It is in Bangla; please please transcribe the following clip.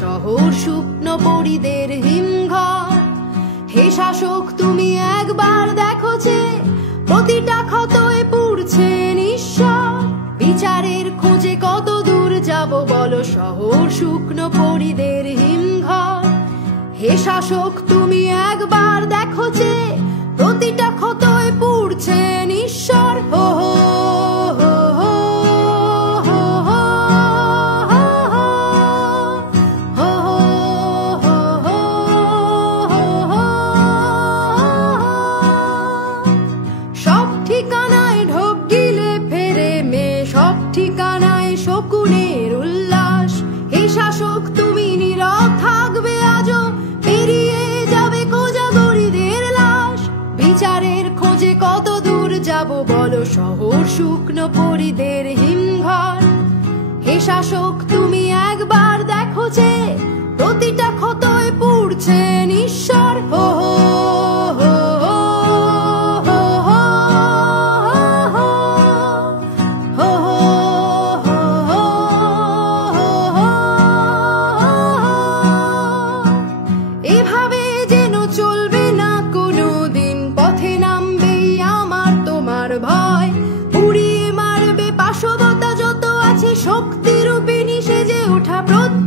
শহর শুকনো পরিদের হিমঘর। হে শাসক তুমি একবার দেখো যে প্রতিটা ক্ষতয়ে পুড়ছে নিঃস্বর। বিচারের খোঁজে কত দূর যাব বলো শহর শুকনো পরিদের হিমঘর। হে শাসক তুমি একবার দেখো যে প্রতিটা ক্ষতয়ে পুড়ছে নিঃস্বর। হো হো ঠিকানায় শকুনের উল্লাস। হে শাসক তুমি নীরব থাকবে আজও, পেরিয়ে যাবে কোজাগরীদের লাশ। বিচারের খোঁজে কত দূর যাব বলো শহর শুকনো পরিদের হিমঘর। হে শাসক তুমি একবার দেখো যে প্রতিটা ক্ষতয়ে পুড়ছে নিঃস্বর। হো এভাবে যেন চলবে না কোনো দিন, পথে নামবেই আমার তোমার ভয়। উড়িয়ে মারবে পাশবতা যত আছে, শক্তিরূপিণী সেজে ওঠা প্রত্যেক